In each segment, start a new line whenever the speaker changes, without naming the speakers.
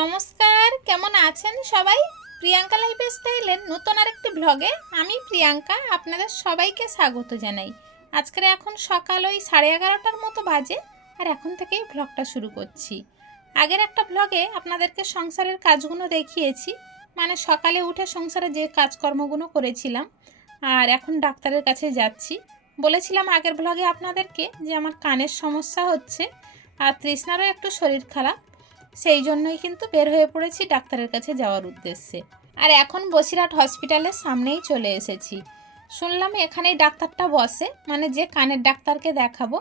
নমস্কার, কেমন আছেন সবাই? প্রিয়াঙ্কা লাইফ স্টাইলের নতুন আরেকটি ব্লগে আমি প্রিয়াঙ্কা আপনাদের সবাইকে স্বাগত জানাই। আজকের এখন সকাল ওই সাড়ে এগারোটার মতো বাজে আর এখন থেকেই ব্লগটা শুরু করছি। আগের একটা ব্লগে আপনাদেরকে সংসারের কাজগুলো দেখিয়েছি মানে সকালে উঠে সংসারে যে কাজকর্মগুলো করেছিলাম আর এখন ডাক্তারের কাছে যাচ্ছি। বলেছিলাম আগের ব্লগে আপনাদেরকে যে আমার কানের সমস্যা হচ্ছে আর তৃষ্ণারও একটু শরীর খারাপ সেই জন্যই কিন্তু বের হয়ে পড়েছি ডাক্তারের কাছে যাওয়ার উদ্দেশ্যে। আর এখন বসিরহাট হসপিটালের সামনেই চলে এসেছি। শুনলাম এখানেই ডাক্তারটা বসে মানে যে কানের ডাক্তারকে দেখাবো।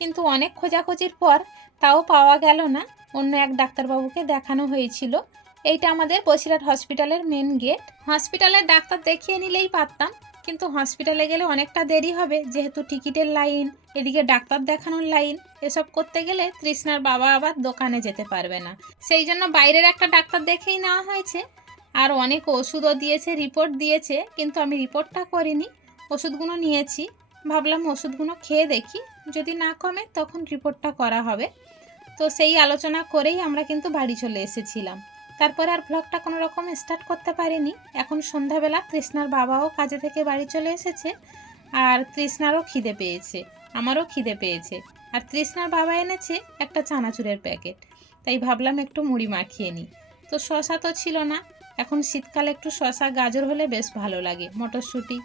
কিন্তু অনেক খোঁজাখুঁজির পর তাও পাওয়া গেল না, অন্য এক ডাক্তারবাবুকে দেখানো হয়েছিল। এইটা আমাদের বসিরহাট হসপিটালের মেন গেট হসপিটালের ডাক্তার দেখিয়ে নিলেই পারতাম। কিন্তু হসপিটালে গেলে অনেকটা দেরি হবে, যেহেতু টিকিটের লাইন এদিকে ডাক্তার দেখানোর লাইন এসব করতে গেলে তৃষ্ণার বাবা আবার দোকানে যেতে পারবে না। সেই জন্য বাইরের একটা ডাক্তার দেখেই নেওয়া হয়েছে। আর অনেক ওষুধও দিয়েছে রিপোর্ট দিয়েছে, কিন্তু আমি রিপোর্টটা করিনি। ওষুধগুলো নিয়েছি। ভাবলাম ওষুধগুলো খেয়ে দেখি। যদি না কমে তখন রিপোর্টটা করা হবে। তো সেই আলোচনা করেই আমরা কিন্তু বাড়ি চলে এসেছিলাম। তারপরে আর ব্লগটা কোনো রকম স্টার্ট করতে পারিনি। এখন সন্ধ্যাবেলা তৃষ্ণার বাবাও কাজে থেকে বাড়ি চলে এসেছে আর তৃষ্ণারও খিদে পেয়েছে, আমারও খিদে পেয়েছে। আর তৃষ্ণার বাবা এনেছে একটা চানাচুরের প্যাকেট, তাই ভাবলাম একটু মুড়ি মাখিয়ে নিই। তো শশা তো ছিল না, এখন শীতকালে একটু শশা, গাজর হলে বেশ ভালো লাগে, মটরশুঁটি।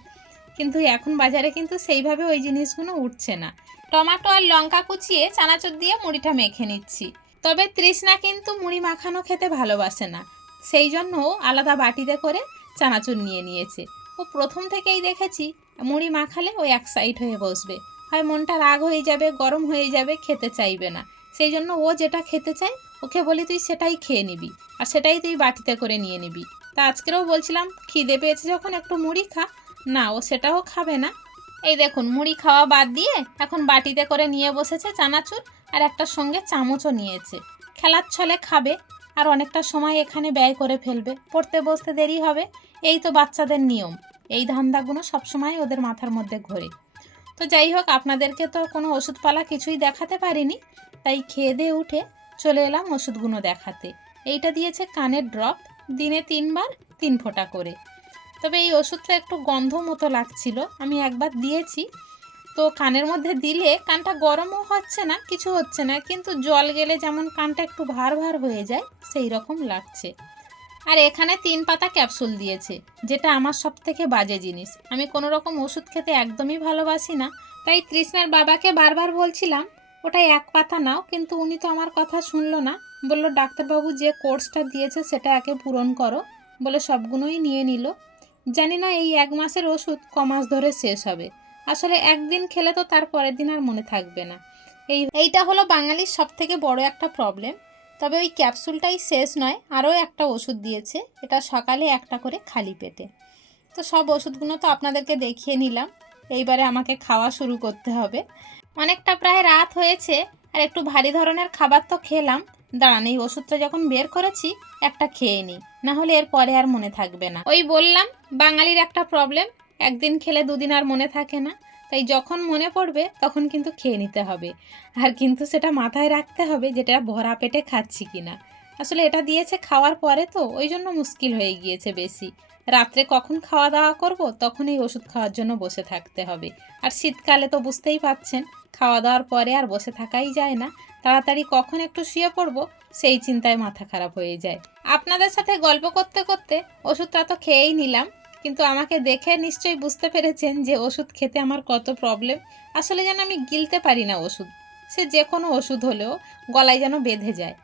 কিন্তু এখন বাজারে কিন্তু সেইভাবে ওই জিনিসগুলো উঠছে না। টমেটো আর লঙ্কা কুচিয়ে চানাচুর দিয়ে মুড়িটা মেখে নিচ্ছি। তবে তৃষ্ণা কিন্তু মুড়ি মাখানো খেতে ভালোবাসে না। সেই জন্য আলাদা বাটিতে করে চানাচুর নিয়ে নিয়েছে। ও প্রথম থেকেই দেখেছি, মুড়ি মাখালে ও এক সাইড হয়ে বসবে। হয় মনটা রাগ হয়ে যাবে, গরম হয়ে যাবে, খেতে চাইবে না। সেই জন্য ও যেটা খেতে চায়, ওকে বলি তুই সেটাই খেয়ে নিবি আর সেটাই তুই বাটিতে করে নিয়ে নিবি। তা আজকেরও বলছিলাম, খিদে পেয়েছে যখন একটু মুড়ি খা। না, ও সেটাও খাবে না। এই দেখুন, মুড়ি খাওয়া বাদ দিয়ে এখন বাটিতে করে নিয়ে বসেছে চানাচুর। আর একটা সঙ্গে চামচও নিয়েছে। খেলার ছলে খাবে আর অনেকটা সময় এখানে ব্যয় করে ফেলবে। পড়তে বসতে দেরি হবে। এই তো বাচ্চাদের নিয়ম। এই ধান্দাগুলো সবসময় ওদের মাথার মধ্যে ঘোরে। তো যাই হোক, আপনাদেরকে তো কোনো ওষুধপালা কিছুই দেখাতে পারিনি। তাই খেয়ে দিয়ে উঠে চলে এলাম ওষুধগুলো দেখাতে। এইটা দিয়েছে কানের ড্রপ, দিনে তিনবার, তিন ফোঁটা করে। তবে এই ওষুধটা একটু গন্ধ মতো লাগছিল। আমি একবার দিয়েছি। তো কানের মধ্যে দিলে কানটা গরমও হচ্ছে না, কিছু হচ্ছে না, কিন্তু জল গেলে যেমন কানটা একটু ভার ভার হয়ে যায়, সেই রকম লাগছে। আর এখানে তিন পাতা ক্যাপসুল দিয়েছে, যেটা আমার সব থেকে বাজে জিনিস। আমি কোনো রকম ওষুধ খেতে একদমই ভালোবাসি না, তাই তৃষ্ণার বাবাকে বারবার বলছিলাম, ওটা এক পাতা নাও। কিন্তু উনি তো আমার কথা শুনলো না। বলল, ডাক্তারবাবু যে কোর্সটা দিয়েছে সেটা একে পূরণ করো। বলে সবগুলোই নিয়ে নিল। জানি না এই এক মাসের ওষুধ ক মাস ধরে শেষ হবে। আসলে একদিন খেলে তো তার পরের দিন আর মনে থাকবে না। এই এইটা হলো বাঙালির সব থেকে বড় একটা প্রবলেম তবে ওই ক্যাপসুলটাই শেষ নয়, আরও একটা ওষুধ দিয়েছে, এটা সকালে একটা করে খালি পেটে। তো সব ওষুধগুলো তো আপনাদেরকে দেখিয়ে নিলাম, এইবারে আমাকে খাওয়া শুরু করতে হবে। অনেকটা প্রায় রাত হয়েছে, আর একটু ভারী ধরনের খাবার তো খেলাম। দাঁড়ান, এই ওষুধটা যখন বের করেছি, একটা খেয়ে নিই, না হলে এর পরে আর মনে থাকবে না। ওই বললাম, বাঙালির একটা প্রবলেম একদিন খেলে দুদিন আর মনে থাকে না। তাই যখন মনে পড়বে, তখন কিন্তু খেয়ে নিতে হবে। আর কিন্তু সেটা মাথায় রাখতে হবে যেটা ভরা পেটে খাচ্ছি কিনা। আসলে এটা দিয়েছে খাওয়ার পরে তো, ওই জন্য মুশকিল হয়ে গিয়েছে বেশি। রাত্রে কখন খাওয়া দাওয়া করব, তখন এই ওষুধ খাওয়ার জন্য বসে থাকতে হবে। আর শীতকালে তো বুঝতেই পাচ্ছেন, খাওয়া দাওয়ার পরে আর বসে থাকাই যায় না। তাড়াতাড়ি কখন একটু শুয়ে পড়ব, সেই চিন্তায় মাথা খারাপ হয়ে যায়। আপনাদের সাথে গল্প করতে করতে ওষুধটা তো খেয়েই নিলাম। কিন্তু আমাকে দেখে নিশ্চয়ই বুঝতে পেরেছেন যে ওষুধ খেতে আমার কত প্রবলেম আসলে যেন আমি গিলতে পারি না ওষুধ। সে যে কোনো ওষুধ হলেও গলায় যেন বেঁধে যায়।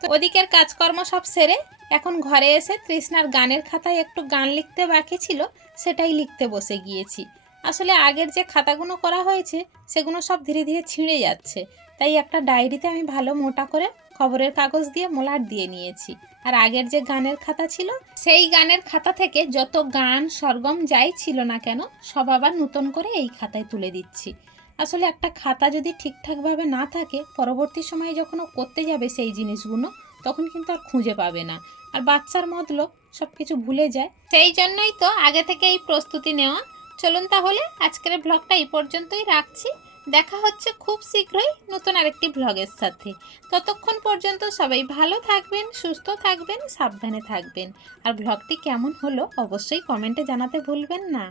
তো ওদিকের কাজকর্ম সব সেরে এখন ঘরে এসে তৃষ্ণার গানের খাতায় একটু গান লিখতে বাকি ছিল, সেটাই লিখতে বসে গিয়েছি। আসলে আগের যে খাতাগুলো করা হয়েছে, সেগুলো সব ধীরে ধীরে ছিঁড়ে যাচ্ছে। তাই একটা ডায়েরিতে আমি ভালো মোটা করে খবরের কাগজ দিয়ে মোলার দিয়ে নিয়েছি। আর আগের যে গানের খাতা ছিল, সেই গানের খাতা থেকে যত গান, সরগম যাই ছিল না কেন, সব আবার নতুন করে এই খাতায় তুলে দিচ্ছি। আসলে একটা খাতা যদি ঠিকঠাকভাবে না থাকে, পরবর্তী সময়ে যখন ও করতে যাবে সেই জিনিসগুলো, তখন কিন্তু আর খুঁজে পাবে না। আর বাচ্চার মতলব সব কিছু ভুলে যায়। সেই জন্যই তো আগে থেকে এই প্রস্তুতি নেওয়া। চলুন তাহলে আজকের ব্লগটা এই পর্যন্তই রাখছি। দেখা হচ্ছে খুব শীঘ্রই নতুন আরেকটি ব্লগের সাথে। ততক্ষণ পর্যন্ত সবাই ভালো থাকবেন, সুস্থ থাকবেন, সাবধানে থাকবেন। আর ব্লগটি কেমন হলো অবশ্যই কমেন্টে জানাতে ভুলবেন না।